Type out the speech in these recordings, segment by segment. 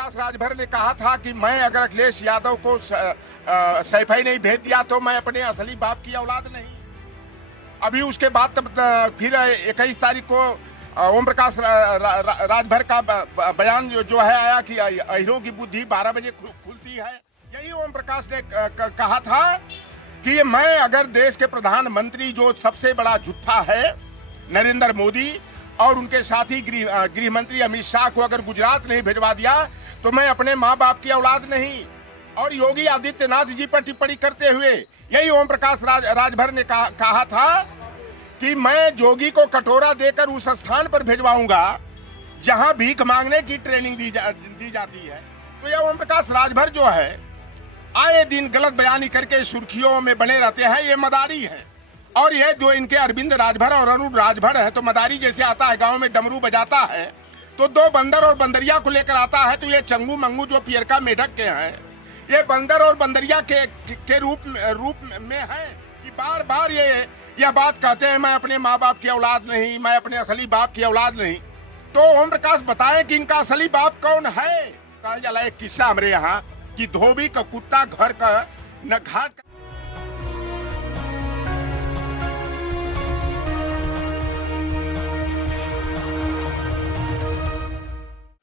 प्रकाश राजभर ने कहा था कि मैं अगर अखिलेश यादव को सैफई नहीं भेज दिया तो मैं अपने असली बाप की औलाद नहीं। अभी उसके बाद फिर 21 तारीख को ओम प्रकाश राजभर का बयान जो है आया कि अहिरों की बुद्धि 12 बजे खुलती है। यही ओम प्रकाश ने कहा था कि मैं अगर देश के प्रधानमंत्री जो सबसे बड़ा झूठा है नरेंद्र मोदी और उनके साथी गृह मंत्री अमित शाह को अगर गुजरात नहीं भिजवा दिया तो मैं अपने माँ बाप की औलाद नहीं। और योगी आदित्यनाथ जी पर टिप्पणी करते हुए यही ओम प्रकाश राजभर ने कहा था कि मैं जोगी को कटोरा देकर उस स्थान पर भिजवाऊंगा जहां भीख मांगने की ट्रेनिंग दी जाती है। तो यह ओम प्रकाश राजभर जो है आए दिन गलत बयानी करके सुर्खियों में बने रहते हैं, ये मदारी है। और ये जो इनके अरविंद राजभर और अरुण राजभर है तो मदारी जैसे आता है गांव में डमरू बजाता है तो दो बंदर और बंदरिया को लेकर आता है। तो ये चंगू मंगू जो पियरका मेढक के हैं ये बंदर और बंदरिया के रूप में है कि बार बार यह बात कहते हैं मैं अपने माँ बाप की औलाद नहीं, मैं अपने असली बाप की औलाद नहीं। तो ओम प्रकाश बताएं कि इनका असली बाप कौन है। कहा जाला एक किस्सा हमारे यहाँ कि धोबी का कुत्ता घर का न घाट का।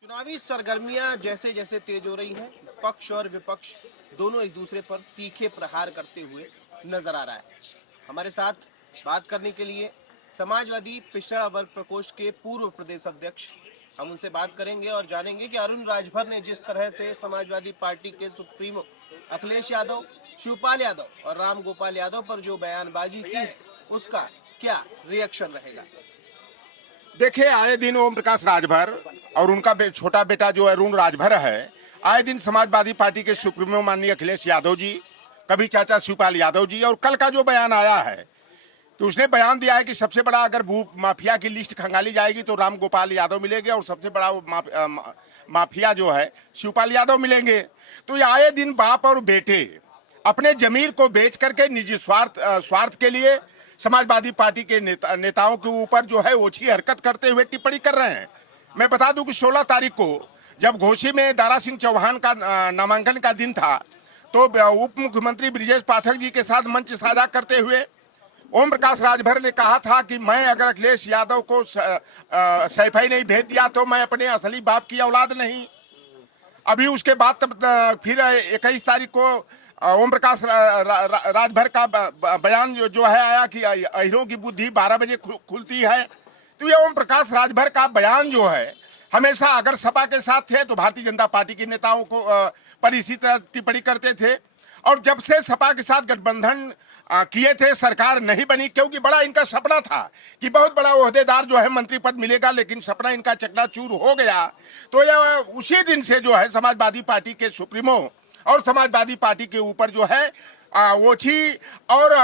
चुनावी सरगर्मियां जैसे जैसे तेज हो रही हैं, पक्ष और विपक्ष दोनों एक दूसरे पर तीखे प्रहार करते हुए नजर आ रहा है। हमारे साथ बात करने के लिए समाजवादी पिछड़ा वर्ग प्रकोष्ठ के पूर्व प्रदेश अध्यक्ष, हम उनसे बात करेंगे और जानेंगे कि अरुण राजभर ने जिस तरह से समाजवादी पार्टी के सुप्रीमो अखिलेश यादव, शिवपाल यादव और राम गोपाल यादव पर जो बयानबाजी की है उसका क्या रिएक्शन रहेगा। देखिए, आए दिन ओम प्रकाश राजभर और उनका छोटा बेटा जो अरुण राजभर है, आए दिन समाजवादी पार्टी के सुप्रीमो माननीय अखिलेश यादव जी, कभी चाचा शिवपाल यादव जी, और कल का जो बयान आया है तो उसने बयान दिया है कि सबसे बड़ा अगर भू माफिया की लिस्ट खंगाली जाएगी तो राम गोपाल यादव मिलेंगे और सबसे बड़ा माफिया जो है शिवपाल यादव मिलेंगे। तो ये आए दिन बाप और बेटे अपने जमीर को बेच करके निजी स्वार्थ के लिए समाजवादी पार्टी के नेताओं के ऊपर जो है ओछी हरकत करते हुए टिप्पणी कर रहे हैं। मैं बता दूं कि 16 तारीख को जब घोसी में दारा सिंह चौहान का नामांकन का दिन था तो उप मुख्यमंत्री ब्रिजेश पाठक जी के साथ मंच साझा करते हुए ओम प्रकाश राजभर ने कहा था कि मैं अगर अखिलेश यादव को सैफई नहीं भेज दिया तो मैं अपने असली बाप की औलाद नहीं। अभी उसके बाद फिर 21 तारीख को ओम प्रकाश राजभर का बयान जो है आया कि अहिरों की बुद्धि 12 बजे खुलती है। तो ये ओम प्रकाश राजभर का बयान जो है हमेशा अगर सपा के साथ थे तो भारतीय जनता पार्टी के नेताओं को पर इसी तरह टिप्पणी करते थे, और जब से सपा के साथ गठबंधन किए थे सरकार नहीं बनी, क्योंकि बड़ा इनका सपना था कि बहुत बड़ा ओहदेदार जो है मंत्री पद मिलेगा, लेकिन सपना इनका चकनाचूर हो गया। तो यह उसी दिन से जो है समाजवादी पार्टी के सुप्रीमो और समाजवादी पार्टी के ऊपर जो है ओछी और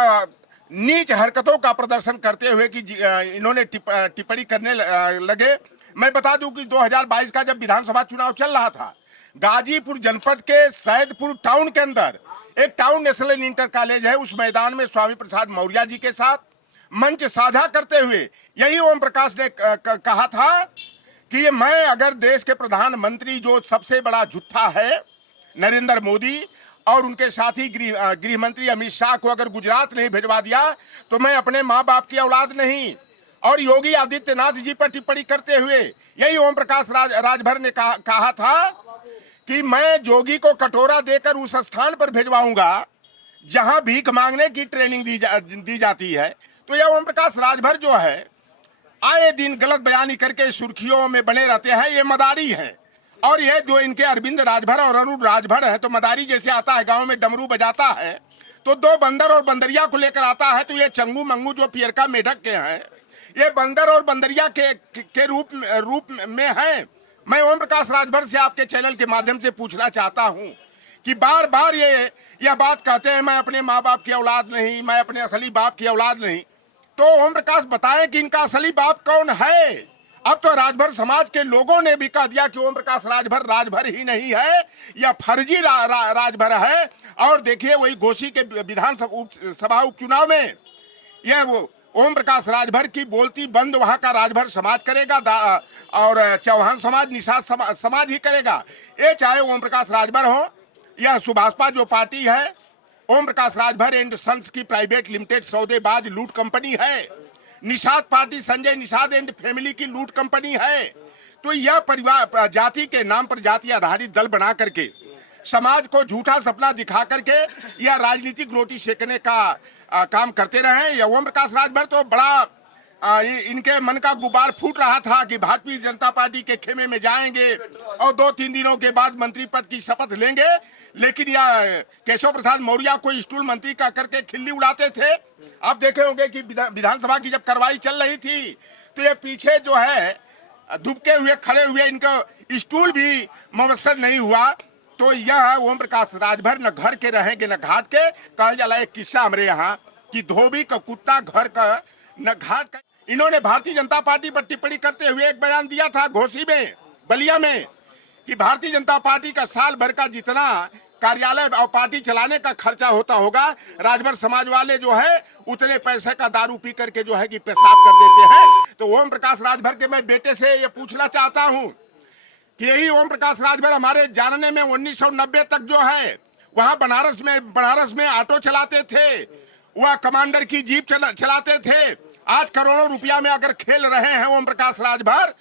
नीच हरकतों का प्रदर्शन करते हुए कि इन्होंने टिप्पणी करने लगे। मैं बता दूं कि 2022 का जब विधानसभा चुनाव चल रहा था, गाजीपुर जनपद के सैदपुर टाउन के अंदर एक टाउन नेशनल इंटर कॉलेज है, उस मैदान में स्वामी प्रसाद मौर्य जी के साथ मंच साझा करते हुए यही ओम प्रकाश ने कहा था कि मैं अगर देश के प्रधानमंत्री जो सबसे बड़ा झूठा है नरेंद्र मोदी और उनके साथी गृह मंत्री अमित शाह को अगर गुजरात नहीं भिजवा दिया तो मैं अपने माँ बाप की औलाद नहीं। और योगी आदित्यनाथ जी पर टिप्पणी करते हुए यही ओम प्रकाश राजभर ने कहा था कि मैं जोगी को कटोरा देकर उस स्थान पर भिजवाऊंगा जहां भीख मांगने की ट्रेनिंग दी जाती है। तो यह ओम प्रकाश राजभर जो है आए दिन गलत बयानी करके सुर्खियों में बने रहते हैं, ये मदारी है। और ये जो इनके अरविंद राजभर और अरुण राजभर है तो मदारी जैसे आता है गांव में डमरू बजाता है तो दो बंदर और बंदरिया को लेकर आता है। तो ये चंगू मंगू जो पियरका मेढक के हैं ये बंदर और बंदरिया के रूप में है। मैं ओम प्रकाश राजभर से आपके चैनल के माध्यम से पूछना चाहता हूं कि बार बार यह बात कहते हैं मैं अपने माँ बाप की औलाद नहीं, मैं अपने असली बाप की औलाद नहीं। तो ओम प्रकाश बताएं कि इनका असली बाप कौन है। अब तो राजभर समाज के लोगों ने भी कह दिया कि ओम प्रकाश राजभर राजभर ही नहीं है, यह फर्जी राजभर है। और देखिए वही घोसी के विधानसभा उपचुनाव में यह वो ओम प्रकाश राजभर की बोलती बंद वहां का राजभर समाज करेगा और चौहान समाज निषाद समाज ही करेगा। ये चाहे ओम प्रकाश राजभर हो या सुभाषपा जो पार्टी है, ओम प्रकाश राजभर एंड सन्स की प्राइवेट लिमिटेड सौदेबाज लूट कंपनी है। Nishad party Sanjay Nishad and family की लूट कंपनी है। तो यह परिवार जाति के नाम पर जाति आधारित दल बना करके समाज को झूठा सपना दिखा करके यह राजनीतिक रोटी सेकने का काम करते रहे। या ओम प्रकाश राजभर तो बड़ा इनके मन का गुब्बार फूट रहा था कि भारतीय जनता पार्टी के खेमे में जाएंगे और 2-3 दिनों के बाद मंत्री पद की शपथ लेंगे। लेकिन यह केशव प्रसाद मौर्य को स्टूल मंत्री का करके खिल्ली उड़ाते थे। आप देखे होंगे कि विधानसभा की जब कार्रवाई चल रही थी तो ये पीछे जो है दुबके हुए खड़े हुए, इनका स्टूल भी मवसर नहीं हुआ। तो यह ओम प्रकाश राजभर न घर के रहेंगे न घाट के। कहा जाला एक किस्सा हमारे यहाँ कि धोबी का कुत्ता घर का न घाट का। इन्होंने भारतीय जनता पार्टी पर टिप्पणी करते हुए एक बयान दिया था घोसी में, बलिया में, कि भारतीय जनता पार्टी का साल भर का जितना कार्यालय और पार्टी चलाने का खर्चा होता होगा, राजभर समाज वाले जो है उतने पैसे का दारू पी करके जो है कि पेशाब कर देते हैं। तो ओम प्रकाश राजभर के मैं बेटे से ये पूछना चाहता हूँ कि यही ओम प्रकाश राजभर हमारे जानने में 1990 तक जो है वहां बनारस में ऑटो चलाते थे, वह कमांडर की जीप चलाते थे। आज करोड़ों रुपया में अगर खेल रहे हैं ओम प्रकाश राजभर,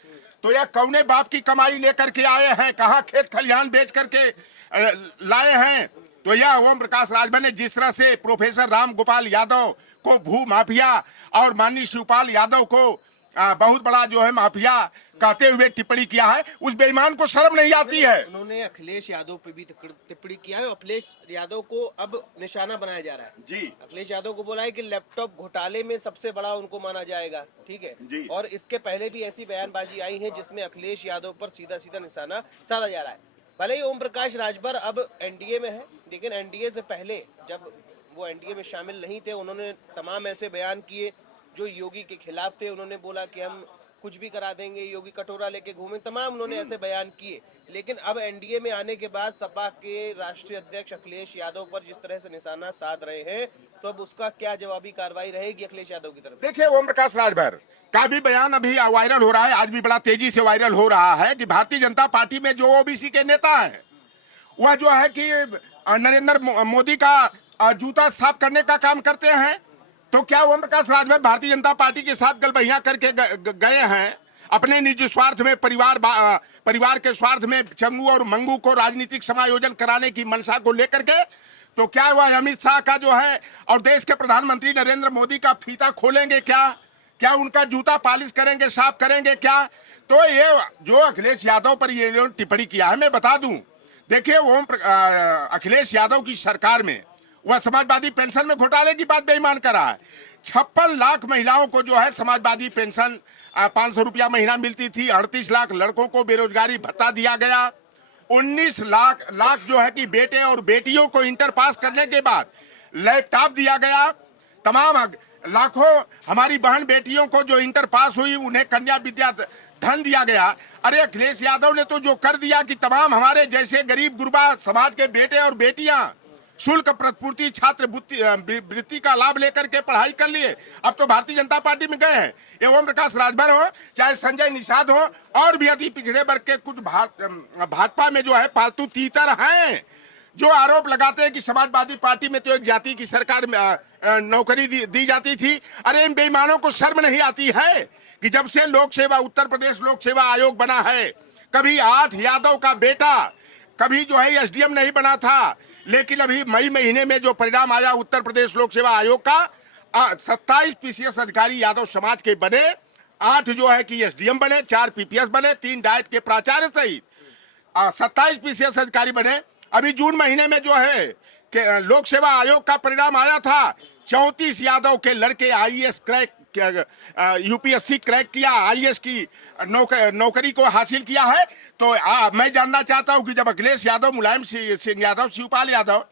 तो यह कौने बाप की कमाई लेकर के आए हैं, कहाँ खेत खलिहान बेच करके लाए हैं। तो यह ओम प्रकाश राजभर ने जिस तरह से प्रोफेसर राम गोपाल यादव को भू माफिया और माननीय शिवपाल यादव को बहुत बड़ा जो है माफिया कहते हुए टिप्पणी किया है, उस बेईमान को शर्म नहीं आती है। उन्होंने अखिलेश यादव पे भी टिप्पणी किया है। अखिलेश यादव को अब निशाना बनाया जा रहा है जी। अखिलेश यादव को बोला है कि लैपटॉप घोटाले में सबसे बड़ा उनको माना जाएगा, ठीक है जी। और इसके पहले भी ऐसी बयानबाजी आई है जिसमें अखिलेश यादव पर सीधा सीधा निशाना साधा जा रहा है। भले ही ओम प्रकाश राजभर अब एनडीए में है, लेकिन एनडीए से पहले जब वो एनडीए में शामिल नहीं थे, उन्होंने तमाम ऐसे बयान किए जो योगी के खिलाफ थे। उन्होंने बोला कि हम कुछ भी करा देंगे, योगी कटोरा लेके घूमे, तमाम उन्होंने ऐसे बयान किए। लेकिन अब एनडीए में आने के बाद सपा के राष्ट्रीय अध्यक्ष अखिलेश यादव पर जिस तरह से निशाना साध रहे हैं, तो अब उसका क्या जवाबी कार्रवाई रहेगी अखिलेश यादव की तरफ? देखिए, ओम प्रकाश राजभर का भी बयान अभी वायरल हो रहा है, आज भी बड़ा तेजी से वायरल हो रहा है कि भारतीय जनता पार्टी में जो ओबीसी के नेता है वह जो है कि नरेंद्र मोदी का जूता साफ करने का काम करते हैं। तो क्या ओम प्रकाश राजभर भारतीय जनता पार्टी के साथ गलबहियां करके गए हैं अपने निजी स्वार्थ में, परिवार के स्वार्थ में चंगू और मंगू को राजनीतिक समायोजन कराने की मंशा को लेकर के? तो क्या वह अमित शाह का जो है और देश के प्रधानमंत्री नरेंद्र मोदी का फीता खोलेंगे क्या उनका जूता पालिश करेंगे, साफ करेंगे क्या? तो ये जो अखिलेश यादव पर ये टिप्पणी किया है, मैं बता दूं, देखिए अखिलेश यादव की सरकार में वह समाजवादी पेंशन में घोटाले की बात बेईमान कर रहा है। 56 लाख महिलाओं को जो है समाजवादी पेंशन 500 रुपया महीना मिलती थी। 38 लाख लड़कों को बेरोजगारी भत्ता दिया गया। 19 लाख जो है कि बेटे और बेटियों को इंटर पास करने के बाद लैपटॉप दिया गया। तमाम लाखों हमारी बहन बेटियों को जो इंटर पास हुई उन्हें कन्या विद्या धन दिया गया। अरे अखिलेश यादव ने तो जो कर दिया कि तमाम हमारे जैसे गरीब गुरबा समाज के बेटे और बेटियां शुल्क प्रतिपूर्ति छात्र वृत्ति का लाभ लेकर के पढ़ाई कर लिए, अब तो भारतीय जनता पार्टी में गए हैं। ये ओम प्रकाश राजभर हो चाहे संजय निषाद हो और भी अति पिछड़े वर्ग के कुछ भाजपा में जो है पालतू तीतर हैं जो आरोप लगाते हैं कि समाजवादी पार्टी में तो एक जाति की सरकार में नौकरी दी जाती थी। अरे इन बेईमानों को शर्म नहीं आती है कि जब से लोक सेवा उत्तर प्रदेश लोक सेवा आयोग बना है, कभी 8 यादव का बेटा कभी जो है एसडीएम नहीं बना था, लेकिन अभी मई महीने में जो परिणाम आया उत्तर प्रदेश लोक सेवा आयोग का, 27 पीसीएस अधिकारी यादव समाज के बने, 8 जो है कि एसडीएम बने, 4 पीपीएस बने, 3 डाइट के प्राचार्य सहित 27 पीसीएस अधिकारी बने। अभी जून महीने में जो है कि लोक सेवा आयोग का परिणाम आया था, 34 यादव के लड़के आईएएस क्रैक, यूपीएससी क्रैक किया, आईएएस की नौकरी को हासिल किया है। तो मैं जानना चाहता हूं कि जब अखिलेश यादव, मुलायम सिंह यादव, शिवपाल यादव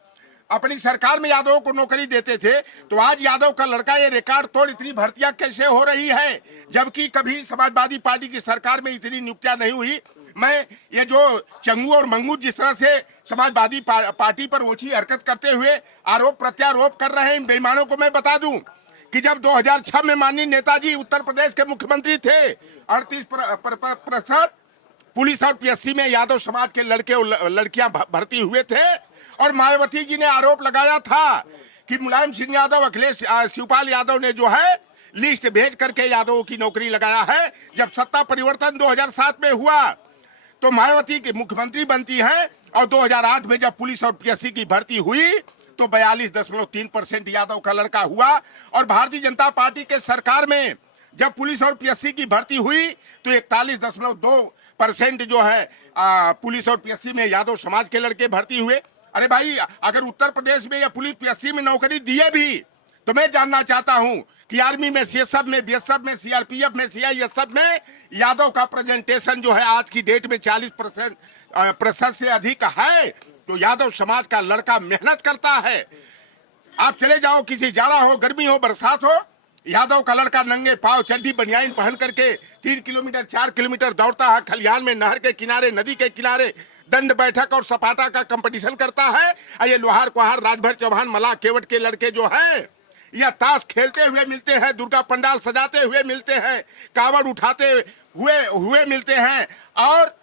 अपनी सरकार में यादवों को नौकरी देते थे, तो आज यादव का लड़का ये रिकॉर्ड तोड़ इतनी भर्तियां कैसे हो रही है, जबकि कभी समाजवादी पार्टी की सरकार में इतनी नियुक्तियां नहीं हुई। मैं ये जो चंगू और मंगू जिस तरह से समाजवादी पार्टी पर ओछी हरकत करते हुए आरोप प्रत्यारोप कर रहे हैं इन बेईमानों को मैं बता दूं कि जब 2006 में माननीय नेताजी उत्तर प्रदेश के मुख्यमंत्री थे 38% पुलिस और पीएससी में यादव समाज के लड़के और लड़कियां भर्ती हुए थे। और मायावती जी ने आरोप लगाया था कि मुलायम सिंह यादव, अखिलेश शिवपाल यादव ने जो है लिस्ट भेज करके यादवों की नौकरी लगाया है। जब सत्ता परिवर्तन 2007 में हुआ तो मायावती के मुख्यमंत्री बनती है और 2008 में जब पुलिस और पीएससी की भर्ती हुई तो 42.3% यादव का लड़का हुआ। और भारतीय जनता पार्टी के सरकार में जब पुलिस और पीएससी की भर्ती हुई तो 41.2% जो है पुलिस और पीएससी में यादव समाज के लड़के भर्ती हुए। अरे भाई, अगर उत्तर प्रदेश में या पुलिस पीएससी में नौकरी दिए भी तो मैं जानना चाहता हूं कि आर्मी में, सीएसएफ में, बीएसएफ में, सीआरपीएफ में, सीआईएसएफ में यादव का प्रेजेंटेशन जो है आज की डेट में 40% से अधिक है। तो यादव समाज का लड़का मेहनत करता है। आप चले जाओ, किसी जाड़ा हो, गर्मी हो, बरसात हो, यादव का लड़का नंगे पांव चड्डी बनियाइन पहन करके 3 किलोमीटर 4 किलोमीटर दौड़ता है। खलिहान में, नहर के किनारे, नदी के किनारे दंड बैठक और सपाटा का कंपटीशन करता है। ये लोहार कुहार, राजभर चौहान, मल्लाह केवट के लड़के जो हैं या ताश खेलते हुए मिलते हैं, दुर्गा पंडाल सजाते हुए मिलते हैं, कावड़ उठाते हुए मिलते हैं और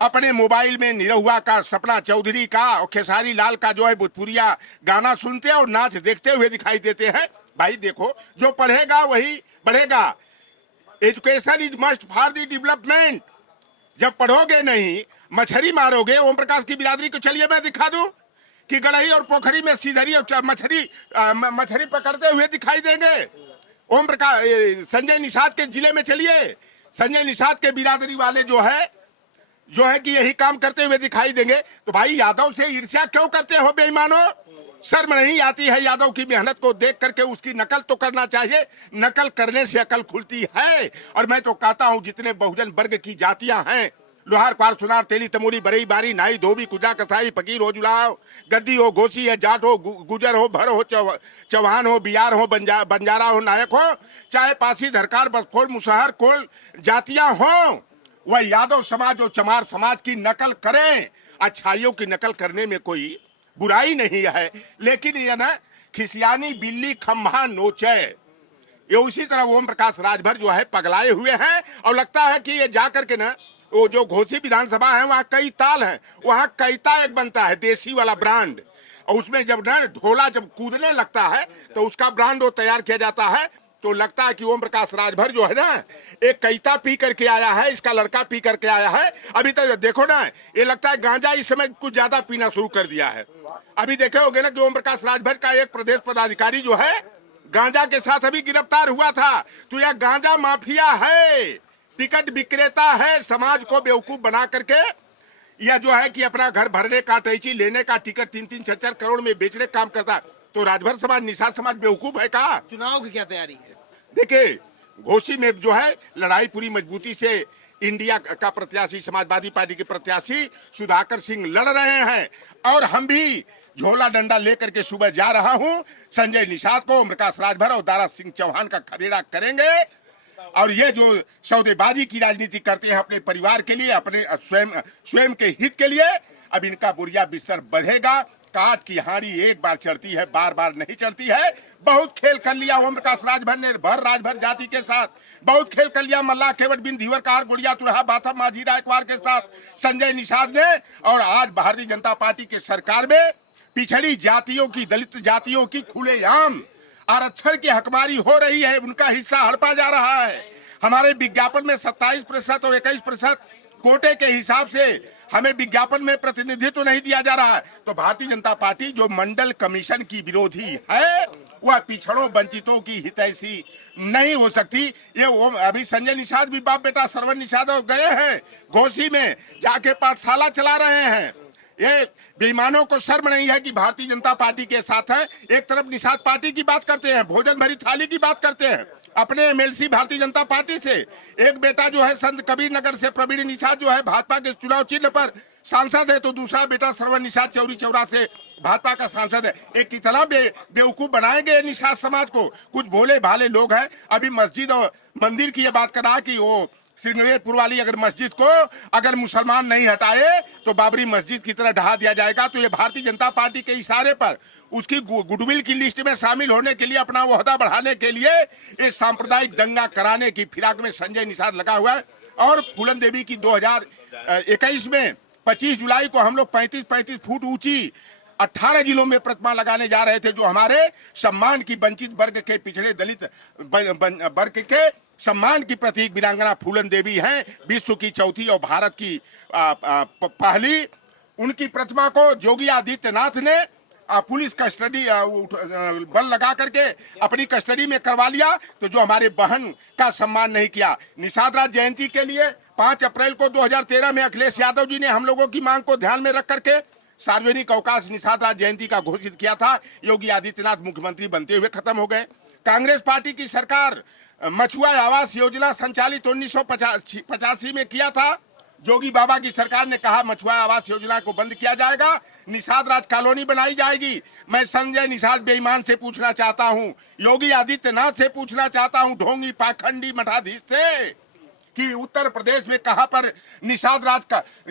अपने मोबाइल में निरहुआ का, सपना चौधरी का और खेसारी लाल का जो है भोजपुरिया गाना सुनते और नाच देखते हुए दिखाई देते हैं। भाई देखो, जो पढ़ेगा वही बढ़ेगा। Education is must for the development. जब पढ़ोगे नहीं, मछली मारोगे। ओम प्रकाश की बिरादरी को चलिए मैं दिखा दूं कि गड़ही और पोखरी में सीधरी और मछली पकड़ते हुए दिखाई देंगे। ओम प्रकाश, संजय निषाद के जिले में चलिए, संजय निषाद के बिरादरी वाले जो है कि यही काम करते हुए दिखाई देंगे। तो भाई यादव से ईर्ष्या क्यों करते हो बेईमानों? शर्म नहीं आती है यादव की मेहनत को देख करके? उसकी नकल तो करना चाहिए, नकल करने से अकल खुलती है। और मैं तो कहता हूं जितने बहुजन वर्ग की जातियां हैं, लोहार पार सुनार तेली तमोरी बरई बारी नाई धोबी कुजा कसाई फकीर हो जुलाओ, गद्दी हो, घोसी है, जाट हो, गुजर हो, भर हो, चौहान हो, बियार हो, बंजारा हो, नायक हो, चाहे पासी, धरकार, बसफोर, मुसहर, कोल जातियां हो, वह यादव समाज और चमार समाज की नकल करें। अच्छाइयों की नकल करने में कोई बुराई नहीं है, लेकिन ये ना खिसियानी बिल्ली खम्भा नोचे, ये उसी तरह ओम प्रकाश राजभर जो है पगलाए हुए हैं। और लगता है कि ये जाकर के ना वो जो घोसी विधानसभा है वहाँ कई ताल है, वहाँ कैता एक बनता है देसी वाला ब्रांड, और उसमें जब ना ढोला जब कूदने लगता है तो उसका ब्रांड वो तैयार किया जाता है। तो लगता है कि ओम प्रकाश राजभर जो है ना एक कैता पी करके आया है, इसका लड़का पी करके आया है। अभी तक देखो ना, ये लगता है गांजा इस समय कुछ ज्यादा पीना शुरू कर दिया है। अभी देखे होगे ना कि ओम प्रकाश राजभर का एक प्रदेश पदाधिकारी जो है गांजा के साथ अभी गिरफ्तार हुआ था। तो यह गांजा माफिया है, टिकट विक्रेता है, समाज को बेवकूफ बना करके यह जो है कि अपना घर भरने का, टैची लेने का, टिकट 3-3 4-4 करोड़ में बेचने का काम करता। तो राजभर समाज, निषाद समाज बेवकूफ है का? चुनाव की क्या तैयारी है? देखिए, घोसी में जो है लड़ाई पूरी मजबूती से इंडिया का प्रत्याशी, समाजवादी पार्टी के प्रत्याशी सुधाकर सिंह लड़ रहे हैं और हम भी झोला डंडा लेकर के सुबह जा रहा हूं। संजय निषाद को, ओम प्रकाश राजभर और दारा सिंह चौहान का खदेड़ा करेंगे। और ये जो सौदेबाजी की राजनीति करते हैं अपने परिवार के लिए, अपने स्वयं के हित के लिए, अब इनका बुरिया बिस्तर बढ़ेगा। काट की हांडी एक बार चढ़ती है, बार बार नहीं चढ़ती है। बहुत खेल कर लिया ओम प्रकाश राजभर ने भर राजभर जाति के साथ, बहुत खेल कर लिया मल्लाह केवट बिन धीवर कार गुड़िया तुरहा बाथा माझी रायकवार के साथ संजय निषाद ने। और आज भारतीय जनता पार्टी के सरकार में पिछड़ी जातियों की, दलित जातियों की खुलेआम आरक्षण की हकमारी हो रही है, उनका हिस्सा हड़पा जा रहा है। हमारे विज्ञापन में 27% और 21% कोटे के हिसाब से हमें विज्ञापन में प्रतिनिधित्व नहीं दिया जा रहा है। तो भारतीय जनता पार्टी जो मंडल कमीशन की विरोधी है, वह पिछड़ों वंचितों की हितैषी नहीं हो सकती। ये अभी संजय निषाद भी बाप बेटा सरवन निषाद गए हैं घोसी में, जाके पाठशाला चला रहे हैं। ये बेईमानों को शर्म नहीं है कि भारतीय जनता पार्टी के साथ है। एक तरफ निषाद पार्टी की बात करते हैं, भोजन भरी थाली की बात करते हैं अपने एमएलसी भारतीय जनता पार्टी से। एक बेटा जो है संत कबीर नगर से प्रवीण निषाद जो है भाजपा के चुनाव चिन्ह पर सांसद है, तो दूसरा बेटा सरवन निषाद चौरी चौरा से भाजपा का सांसद है। एक कितना बेवकूफ बनाएंगे निषाद समाज को। कुछ भोले भाले लोग हैं। अभी मस्जिद और मंदिर की ये बात कर रहा कि वो श्रृंगेरपुर वाली अगर मस्जिद को अगर मुसलमान नहीं हटाए तो बाबरी मस्जिद की तरह ढहा दिया जाएगा। तो ये भारतीय जनता पार्टी के इशारे पर उसकी गुडविल की लिस्ट में शामिल होने के लिए, अपना ओहदा बढ़ाने के लिए ये सांप्रदायिक दंगा कराने की फिराक में संजय निषाद लगा हुआ है। और फूलन देवी की 2021 में 25 जुलाई को हम लोग 35-35 फुट ऊंची 18 जिलों में प्रतिमा लगाने जा रहे थे, जो हमारे सम्मान की वंचित वर्ग के, पिछड़े दलित वर्ग के सम्मान की प्रतीक वीरांगना फूलन देवी हैं। विश्व की चौथी और भारत की पहली। उनकी प्रतिमा को योगी आदित्यनाथ ने पुलिस कस्टडी बल लगा करके अपनी कस्टडी में करवा लिया। तो जो हमारे बहन का सम्मान नहीं किया। निषाद राज जयंती के लिए 5 अप्रैल को 2013 में अखिलेश यादव जी ने हम लोगों की मांग को ध्यान में रख करके सार्वजनिक अवकाश निषाद राज जयंती का घोषित किया था। योगी आदित्यनाथ मुख्यमंत्री बनते हुए खत्म हो गए। कांग्रेस पार्टी की सरकार मछुआ आवास योजना संचालित 1985 में किया था। जोगी बाबा की सरकार ने कहा मछुआ आवास योजना को बंद किया जाएगा, निषाद राज कॉलोनी बनाई जाएगी। मैं संजय निषाद बेईमान से पूछना चाहता हूं, योगी आदित्यनाथ से पूछना चाहता हूं, ढोंगी पाखंडी मठाधीश से, कि उत्तर प्रदेश में कहां पर निषाद राज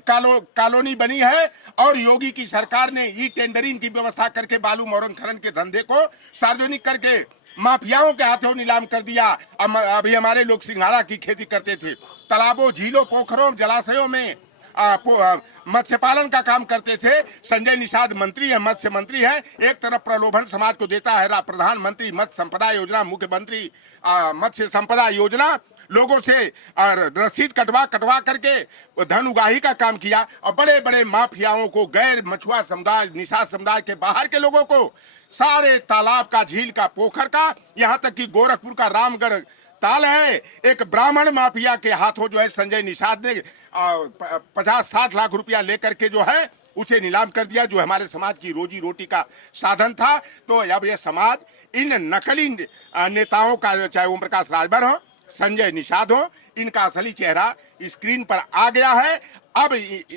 कॉलोनी बनी है और योगी की सरकार ने ई टेंडरिंग की व्यवस्था करके बालू मोरंग खनन के धंधे को सार्वजनिक करके माफियाओं के हाथों नीलाम कर दिया। अभी हमारे लोग सिंघाड़ा की खेती करते थे, तालाबों, झीलों, पोखरों, जलाशयों में मत्स्य पालन का काम करते थे। संजय निषाद मंत्री है, मत्स्य मंत्री है। एक तरफ प्रलोभन समाज को देता है प्रधानमंत्री मत्स्य संपदा योजना, मुख्यमंत्री मत्स्य संपदा योजना, लोगों से रसीद कटवा करके धन उगाही का काम किया। और बड़े बड़े माफियाओं को, गैर मछुआ समुदाय, निषाद समुदाय के बाहर के लोगों को सारे तालाब का, झील का, पोखर का, यहाँ तक कि गोरखपुर का रामगढ़ ताल है, एक ब्राह्मण माफिया के हाथों जो है संजय निषाद ने 50-60 लाख रुपया लेकर के जो है उसे नीलाम कर दिया, जो हमारे समाज की रोजी रोटी का साधन था। तो अब यह समाज इन नकली नेताओं का, चाहे ओम प्रकाश राजभर हो, संजय निषाद हो, इनका असली चेहरा स्क्रीन पर आ गया है। अब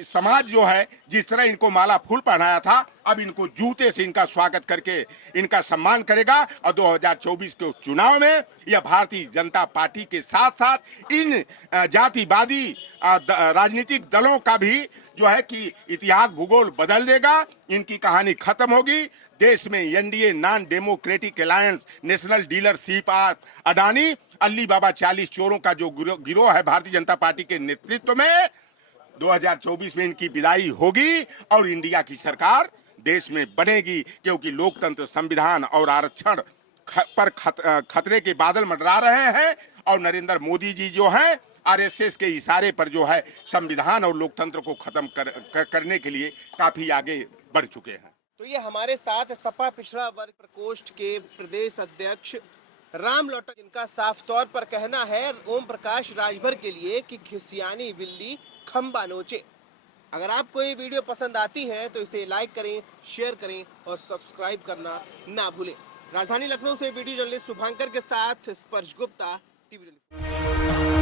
समाज जो है जिस तरह इनको माला फूल पहनाया था, अब इनको जूते से इनका स्वागत करके इनका सम्मान करेगा। और 2024 के चुनाव में यह भारतीय जनता पार्टी के साथ साथ इन जातिवादी राजनीतिक दलों का भी जो है कि इतिहास भूगोल बदल देगा। इनकी कहानी खत्म होगी। देश में NDA, non democratic alliance, national dealership, Adani, Ali Baba 40 चोरों का जो गिरोह है भारतीय जनता पार्टी के नेतृत्व में, 2024 में इनकी विदाई होगी और इंडिया की सरकार देश में बनेगी। क्योंकि लोकतंत्र, संविधान और आरक्षण पर खतरे के बादल मंडरा रहे हैं। और नरेंद्र मोदी जी जो हैं आरएसएस के इशारे पर जो है संविधान और लोकतंत्र को खत्म करने के लिए काफी आगे बढ़ चुके हैं। तो ये हमारे साथ सपा पिछड़ा वर्ग प्रकोष्ठ के प्रदेश अध्यक्ष राम लौटा, जिनका साफ तौर पर कहना है ओम प्रकाश राजभर के लिए कि खिसियानी बिल्ली खंबा नोचे। अगर आपको ये वीडियो पसंद आती है तो इसे लाइक करें, शेयर करें और सब्सक्राइब करना ना भूलें। राजधानी लखनऊ से वीडियो जर्नलिस्ट शुभांकर के साथ स्पर्श गुप्ता, टीवी।